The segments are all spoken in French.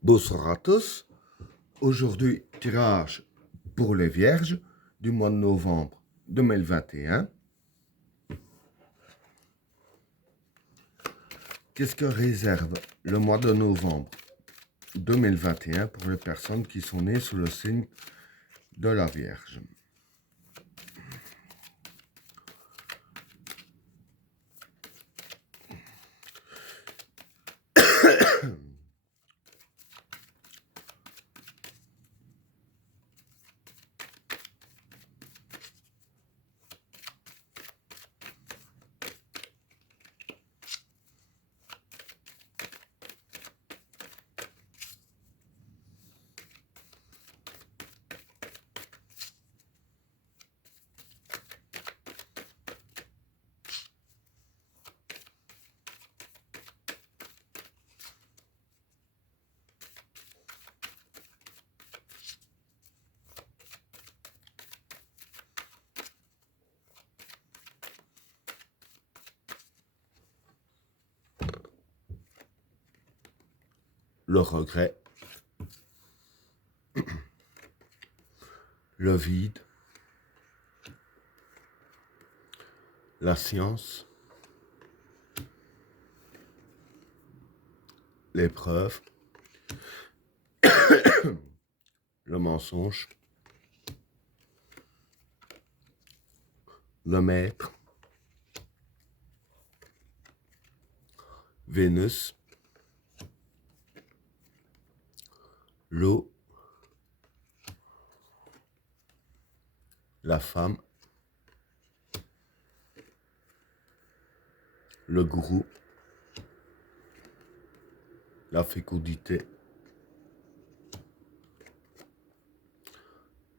Bonsoir à tous. Aujourd'hui, tirage pour les Vierges du mois de novembre 2021. Qu'est-ce que réserve le mois de novembre 2021 pour les personnes qui sont nées sous le signe de la Vierge? Le regret, le vide, la science, l'épreuve, le mensonge, le maître, Vénus, l'eau, la femme, le gourou, la fécondité,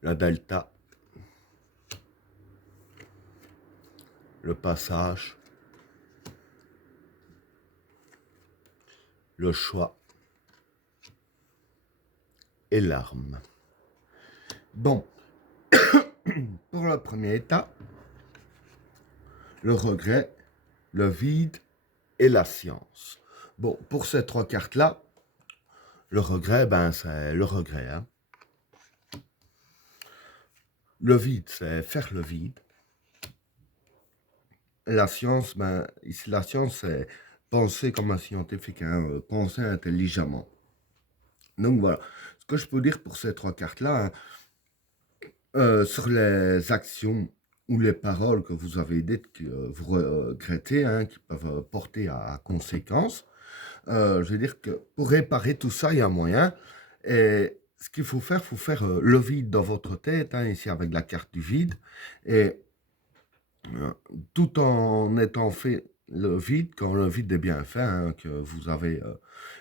la delta, le passage, le choix et l'arme. Bon, pour le premier état, le regret, le vide et la science. Bon, pour ces trois cartes-là, le regret, c'est le regret. Hein. Le vide, c'est faire le vide. La science, ici, la science, c'est penser comme un scientifique, hein, penser intelligemment. Donc voilà, ce que je peux dire pour ces trois cartes-là, hein, sur les actions ou les paroles que vous avez dites que vous regrettez, hein, qui peuvent porter à conséquence, je veux dire que pour réparer tout ça, il y a un moyen. Et ce qu'il faut faire le vide dans votre tête, hein, ici avec la carte du vide, et euh, tout en étant fait le vide, quand le vide est bien fait, hein, que vous avez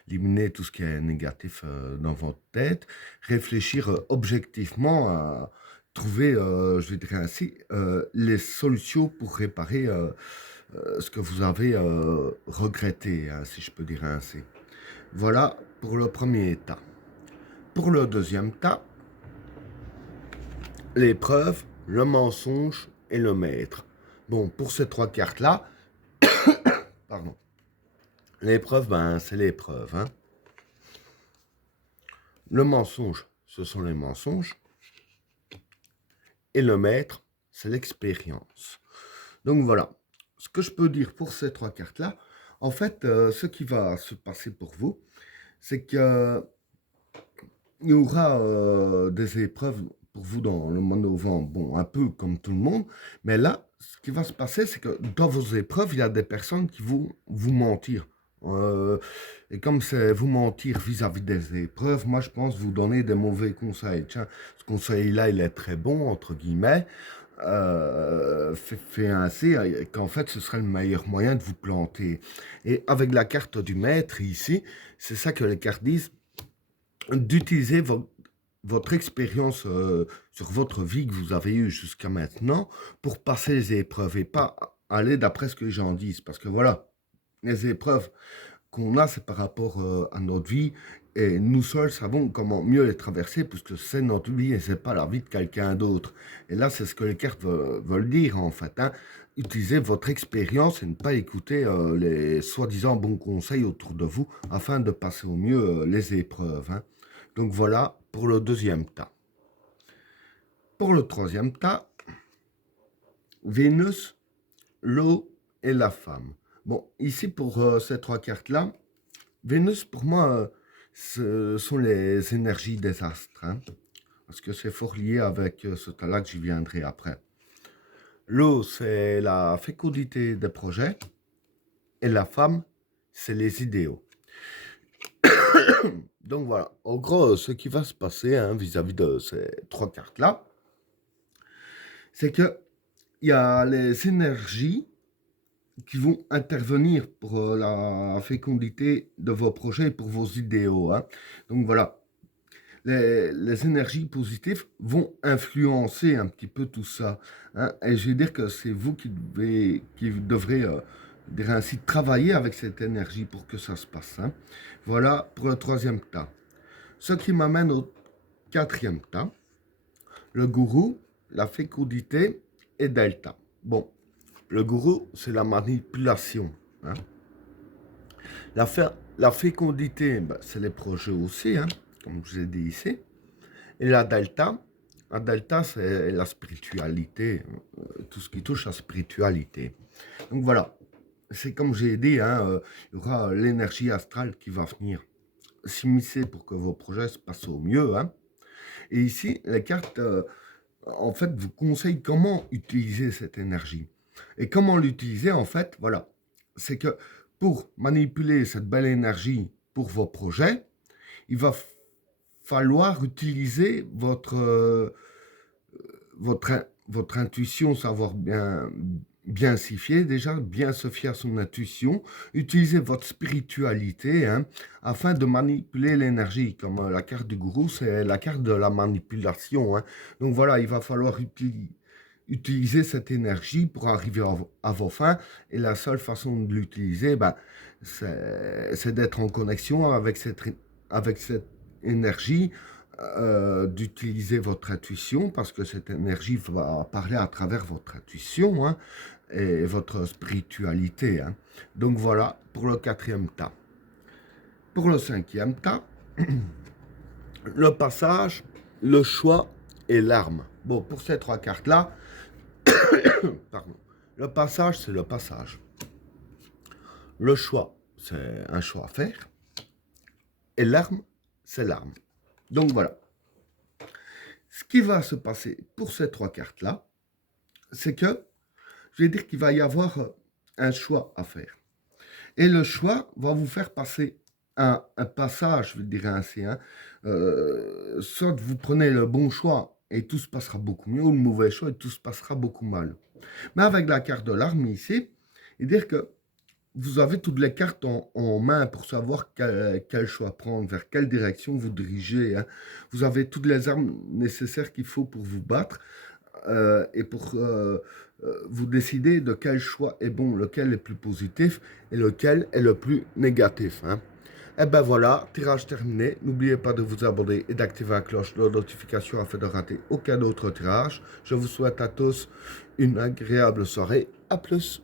éliminé tout ce qui est négatif dans votre tête, réfléchir objectivement à trouver, je dirais ainsi, les solutions pour réparer ce que vous avez regretté, hein, si je peux dire ainsi. Voilà pour le premier état. Pour le deuxième tas, l'épreuve, le mensonge et le maître. Bon, pour ces trois cartes-là, pardon, l'épreuve, c'est l'épreuve. Hein. Le mensonge, ce sont les mensonges. Et le maître, c'est l'expérience. Donc voilà, ce que je peux dire pour ces trois cartes-là, en fait, ce qui va se passer pour vous, c'est que il y aura des épreuves pour vous dans le mois de novembre, bon, un peu comme tout le monde, mais là, ce qui va se passer, c'est que dans vos épreuves, il y a des personnes qui vont vous mentir. Et comme c'est vous mentir vis-à-vis des épreuves, moi je pense vous donner des mauvais conseils. Tiens, ce conseil-là, il est très bon, entre guillemets. Fait ainsi qu'en fait ce serait le meilleur moyen de vous planter. Et avec la carte du maître ici, c'est ça que les cartes disent, d'utiliser votre expérience sur votre vie que vous avez eue jusqu'à maintenant pour passer les épreuves et pas aller d'après ce que les gens disent. Parce que voilà, les épreuves qu'on a, c'est par rapport à notre vie et nous seuls savons comment mieux les traverser puisque c'est notre vie et c'est pas la vie de quelqu'un d'autre. Et là, c'est ce que les cartes veulent dire en fait. Hein. utiliser votre expérience et ne pas écouter les soi-disant bons conseils autour de vous afin de passer au mieux les épreuves, hein. Donc voilà pour le deuxième tas. Pour le troisième tas, Vénus, l'eau et la femme. Bon, ici pour ces trois cartes-là, Vénus pour moi, ce sont les énergies des astres, hein, parce que c'est fort lié avec ce tas-là que j'y viendrai après. L'eau, c'est la fécondité des projets. Et la femme, c'est les idéaux. Donc voilà, en gros, ce qui va se passer hein, vis-à-vis de ces trois cartes-là, c'est qu'il y a les énergies qui vont intervenir pour la fécondité de vos projets et pour vos idéaux, hein. Donc voilà, les énergies positives vont influencer un petit peu tout ça, hein. Et je vais dire que c'est vous qui devrez dire ainsi, travailler avec cette énergie pour que ça se passe, hein. Voilà pour le troisième tas. Ce qui m'amène au quatrième tas, le gourou, la fécondité et delta. Bon, le gourou, c'est la manipulation, hein. La fécondité, ben, c'est les projets aussi, hein, comme je vous ai dit ici. Et la delta, c'est la spiritualité, tout ce qui touche à la spiritualité. Donc voilà, c'est comme j'ai dit, hein, il y aura l'énergie astrale qui va venir s'immiscer pour que vos projets se passent au mieux, hein. Et ici, les cartes, en fait, vous conseillent comment utiliser cette énergie. Et comment l'utiliser, en fait, voilà. C'est que pour manipuler cette belle énergie pour vos projets, il va falloir utiliser votre intuition, savoir bien s'y fier déjà, bien se fier à son intuition, utiliser votre spiritualité hein, afin de manipuler l'énergie. Comme la carte du gourou, c'est la carte de la manipulation, hein. Donc voilà, il va falloir utiliser cette énergie pour arriver à vos fins. Et la seule façon de l'utiliser, ben, c'est d'être en connexion avec cette énergie, d'utiliser votre intuition, parce que cette énergie va parler à travers votre intuition hein, et votre spiritualité, hein. Donc voilà pour le quatrième tas. Pour le cinquième tas, le passage, le choix et l'arme. Bon, pour ces trois cartes-là, pardon, le passage, c'est le passage. Le choix, c'est un choix à faire. Et l'arme, c'est l'arme. Donc voilà. Ce qui va se passer pour ces trois cartes-là, c'est que, je vais dire qu'il va y avoir un choix à faire. Et le choix va vous faire passer un passage, je dirais ainsi. Hein. Soit vous prenez le bon choix et tout se passera beaucoup mieux, ou le mauvais choix et tout se passera beaucoup mal. Mais avec la carte de l'arme ici, et dire que vous avez toutes les cartes en main pour savoir quel choix prendre, vers quelle direction vous dirigez, hein. Vous avez toutes les armes nécessaires qu'il faut pour vous battre et pour vous décider de quel choix est bon, lequel est plus positif et lequel est le plus négatif, hein. Et ben voilà, tirage terminé. N'oubliez pas de vous abonner et d'activer la cloche de notification afin de rater aucun autre tirage. Je vous souhaite à tous une agréable soirée. À plus.